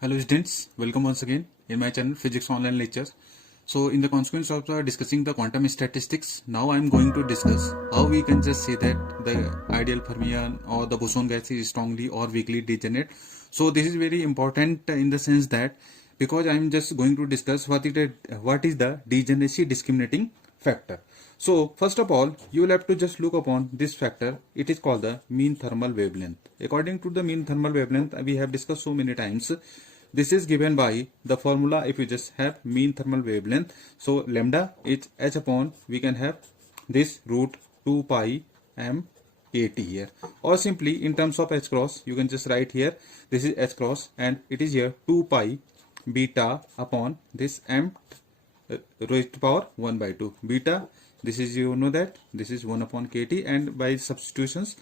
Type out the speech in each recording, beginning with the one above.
Hello students, welcome once again in my channel Physics Online Lectures. So in the consequence of discussing the quantum statistics, now I am going to discuss how we can just say that the ideal fermion or the boson gas is strongly or weakly degenerate. So this is very important in the sense that because I am just going to discuss what is the degeneracy discriminating factor. So first of all, you will have to just look upon this factor. It is called the mean thermal wavelength. According to the mean thermal wavelength, we have discussed so many times. This is given by the formula. If you just have mean thermal wavelength, so lambda is h upon, we can have this root 2 pi m kt here, or simply in terms of h cross you can just write here this is h cross and it is here 2 pi beta upon this m raised to power 1 by 2 beta. This is, you know that this is 1 upon kt, and by substitutions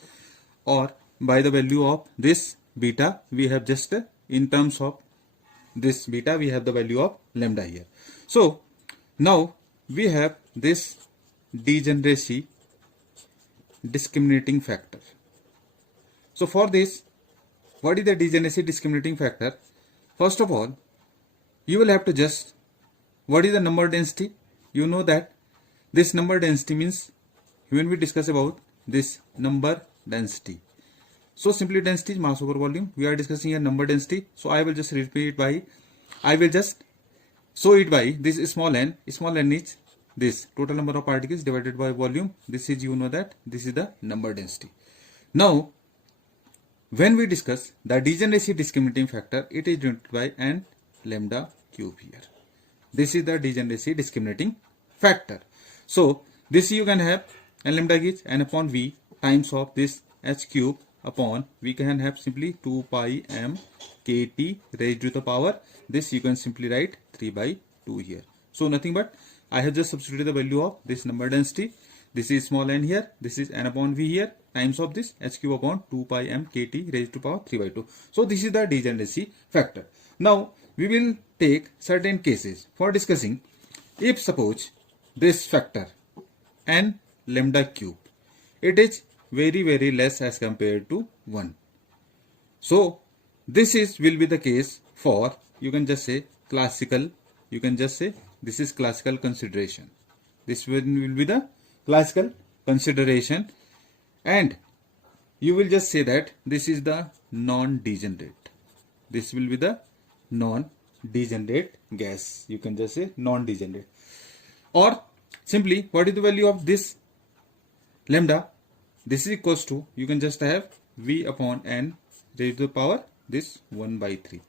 or by the value of this beta we have just in terms of this beta we have the value of lambda here. So now we have this degeneracy discriminating factor. So for this, what is the degeneracy discriminating factor? First of all, you will have to just, what is the number density? You know that this number density means when we discuss about this number density. So simply density is mass over volume. We are discussing a number density. So I will just repeat by, I will just show it by this small n. Small n is this total number of particles divided by volume. This is, you know that this is the number density. Now when we discuss the degeneracy discriminating factor, it is denoted by n lambda cube here. This is the degeneracy discriminating factor. So this you can have n lambda is n upon v times of this h cube upon, we can have simply 2 pi m kt raised to the power, this you can simply write 3 by 2 here. So nothing but I have just substituted the value of this number density. This is small n here, this is n upon v here, times of this h cube upon 2 pi m kt raised to power 3 by 2. So this is the degeneracy factor. Now we will take certain cases for discussing. If suppose this factor n lambda cube, it is very less as compared to 1. So this is will be the case for, you can just say classical, you can just say this is classical consideration. This will be the classical consideration, and you will just say that this is the non-degenerate. This will be the non-degenerate gas. You can just say non-degenerate. Or simply, what is the value of this lambda? This is equals to, you can just have v upon n raised to the power this 1 by 3.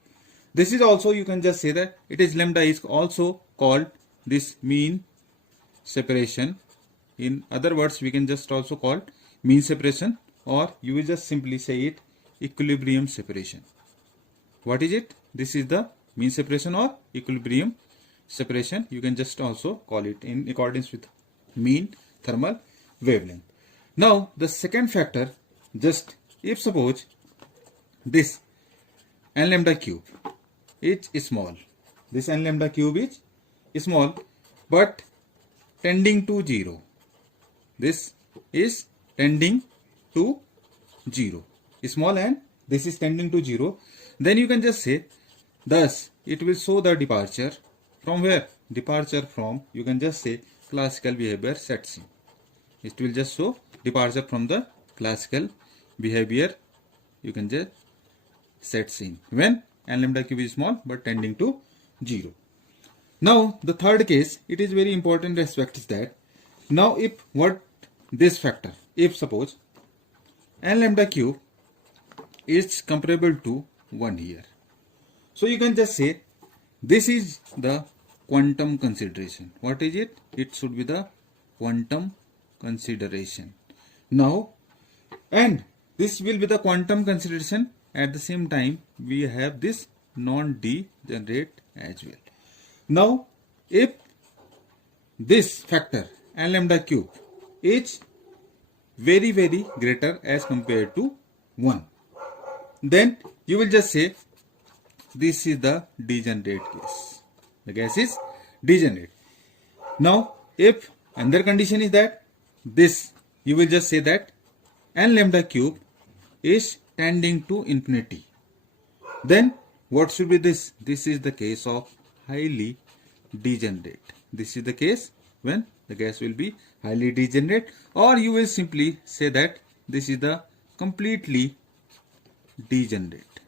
This is also, you can just say that it is lambda is also called this mean separation. In other words, we can just also call mean separation, or you will just simply say it equilibrium separation. What is it? This is the mean separation or equilibrium separation. You can just also call it in accordance with mean thermal wavelength. Now the second factor, just if suppose this n lambda cube is small, this n lambda cube is small but tending to 0, this is tending to 0, small and this is tending to 0, then you can just say thus it will show the departure from where? Departure from, you can just say classical behavior sets in. It will just show departure from the classical behavior, you can just sets in when n lambda cube is small but tending to 0. Now the third case, it is very important aspect is that now if what this factor, if suppose n lambda cube is comparable to 1 here, so you can just say this is the quantum consideration. What is it? It should be the quantum consideration. Now, and this will be the quantum consideration. At the same time we have this non-degenerate as well. Now if this factor n lambda cube is very greater as compared to 1, then you will just say this is the degenerate case. The gas is degenerate. Now if another condition is that this, you will just say that n lambda cube is tending to infinity, then What should be this? This is the case of highly degenerate. This is the case when the gas will be highly degenerate, or you will simply say that this is the completely degenerate.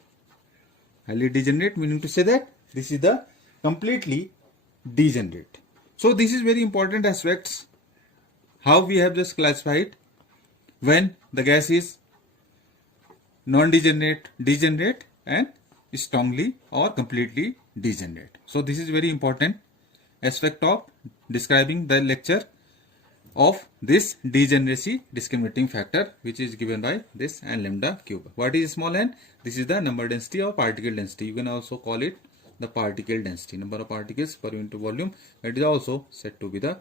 Highly degenerate meaning to say that this is the completely degenerate. So this is very important aspects how we have just classified when the gas is non-degenerate, degenerate and strongly or completely degenerate. So this is very important aspect of describing the lecture of this degeneracy discriminating factor, which is given by this n lambda cube. What is small n? This is the number density or particle density. You can also call it the particle density, number of particles per unit volume. It is also said to be the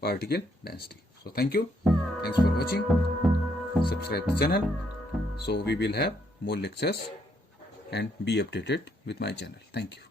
particle density. So thank you. Thanks for watching. Subscribe the channel so we will have more lectures and be updated with my channel. Thank you.